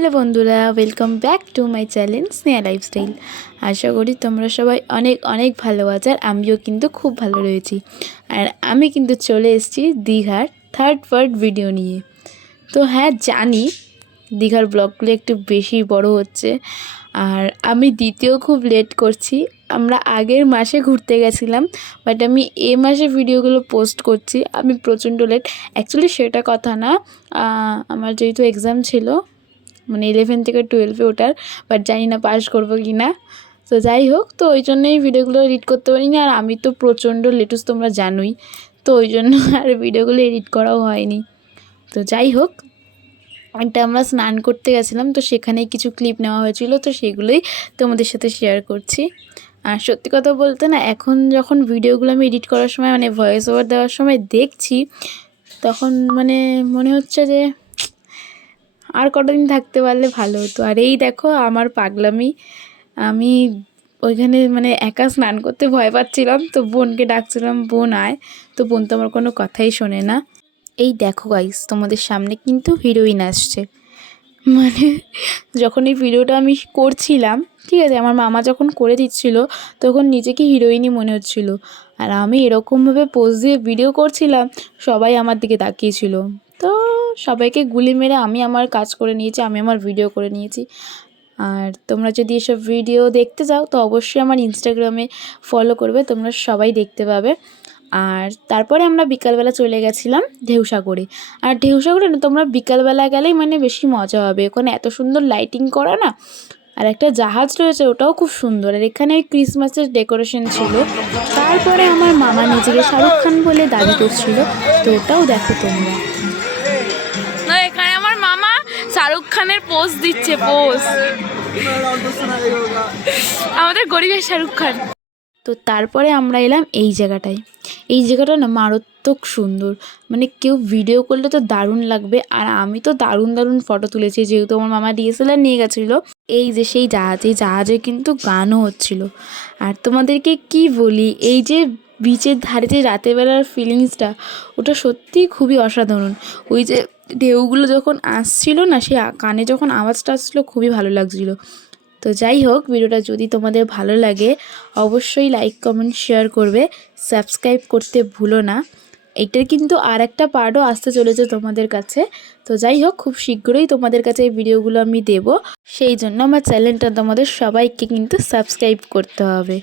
Hello বন্ধুরা, welcome back to my channel Sneha lifestyle. আশা করি তোমরা সবাই অনেক অনেক ভালো আছো, আর আমিও কিন্তু খুব ভালো রয়েছি। আর আমি কিন্তু চলে এসেছি দীঘার থার্ড পার্ট ভিডিও নিয়ে। তো হ্যাঁ, জানি দীঘার ব্লগগুলো একটু বেশি বড় হচ্ছে, আর আমি দ্বিতীয় খুব লেট করছি। আমরা আগের মাসে ঘুরতে গেছিলাম, বাট আমি এ মাসে ভিডিওগুলো পোস্ট করছি। আমি প্রচণ্ড লেট, অ্যাকচুয়ালি সেটা কথা না। আমার যেহেতু এক্সাম ছিল, মানে 11 থেকে 12-এ ওঠার, বাট জানি না পাস করবো কি না। তো যাই হোক, তো ওই জন্যই ভিডিওগুলো এডিট করতে পারিনি। আর আমি তো প্রচণ্ড লেটুস, তোমরা জানোই, তো ওই জন্য আর ভিডিওগুলো এডিট করাও হয়নি। তো যাই হোক, একটা আমরা স্নান করতে গেছিলাম, তো সেখানেই কিছু ক্লিপ নেওয়া হয়েছিল, তো সেগুলোই তোমাদের সাথে শেয়ার করছি। আর সত্যি কথা বলতে না, এখন যখন ভিডিওগুলো আমি এডিট করার সময়, মানে ভয়েস ওভার দেওয়ার সময় দেখছি, তখন মানে মনে হচ্ছে যে আর কটা দিন থাকতে পারলে ভালো হতো। আর এই দেখো আমার পাগলামি, আমি ওইখানে মানে একা স্নান করতে ভয় পাচ্ছিলাম, তো বোনকে ডাকছিলাম, বোন আয়। তো বোন তো আমার কোনো কথাই শোনে না। এই দেখো গাইস, তোমাদের সামনে কিন্তু হিরোইন আসছে। মানে যখন এই ভিডিওটা আমি করছিলাম, ঠিক আছে, আমার মামা যখন করে দিচ্ছিল, তখন নিজেকে হিরোইনই মনে হচ্ছিল। আর আমি এরকমভাবে পোজ দিয়ে ভিডিও করছিলাম, সবাই আমার দিকে তাকিয়েছিল। তো সবাইকে গুলি মেরে আমি আমার কাজ করে নিয়েছি, আমি আমার ভিডিও করে নিয়েছি। আর তোমরা যদি এসব ভিডিও দেখতে চাও, তো অবশ্যই আমার ইনস্টাগ্রামে ফলো করবে, তোমরা সবাই দেখতে পাবে। আর তারপরে আমরা বিকালবেলা চলে গেছিলাম ঢেউসাগরে। আর ঢেউসাগরে না, তোমরা বিকালবেলা গেলেই মানে বেশি মজা হবে, ওখানে এত সুন্দর লাইটিং করা না। আর একটা জাহাজ রয়েছে, ওটাও খুব সুন্দর। আর এখানে ওই ক্রিসমাসের ডেকোরেশন ছিল। তারপরে আমার মামা নিজেকে শাহরুখ খান বলে দাবি করছিল, তো ওটাও দেখো তোমরা। এখানে আমার মামা শাহরুখ খানের পোজ দিচ্ছে, পোজ, আমাদের গরিবের শাহরুখ খান। তো তারপরে আমরা এলাম এই জায়গাটায়। এই জায়গাটা না মারাত্মক সুন্দর, মানে কেউ ভিডিও করলে তো দারুণ লাগবে। আর আমি তো দারুণ দারুণ ফটো তুলেছি, যেহেতু আমার মামা ডিএসএলআর নিয়ে গেছিলো। এই যে সেই জাহাজ, এই জাহাজে কিন্তু গানও হচ্ছিল। আর তোমাদেরকে কি বলি, এই যে বিচের ধারে যে রাতের বেলার ফিলিংসটা, ওটা সত্যিই খুবই অসাধারণ। ওই যে ঢেউগুলো যখন আসছিল না, সে কানে যখন আওয়াজটা আসছিলো, খুবই ভালো লাগছিলো। তো যাই হোক, ভিডিওটা যদি তোমাদের ভালো লাগে, অবশ্যই লাইক কমেন্ট শেয়ার করবে, সাবস্ক্রাইব করতে ভুলো না। এইটার কিন্তু আর একটা পার্টও আসতে চলেছে তোমাদের কাছে। তো যাই হোক, খুব শীঘ্রই তোমাদের কাছে এই ভিডিওগুলো আমি দেব, সেই জন্য আমার চ্যানেলটা তোমাদের সবাইকে কিন্তু সাবস্ক্রাইব করতে হবে।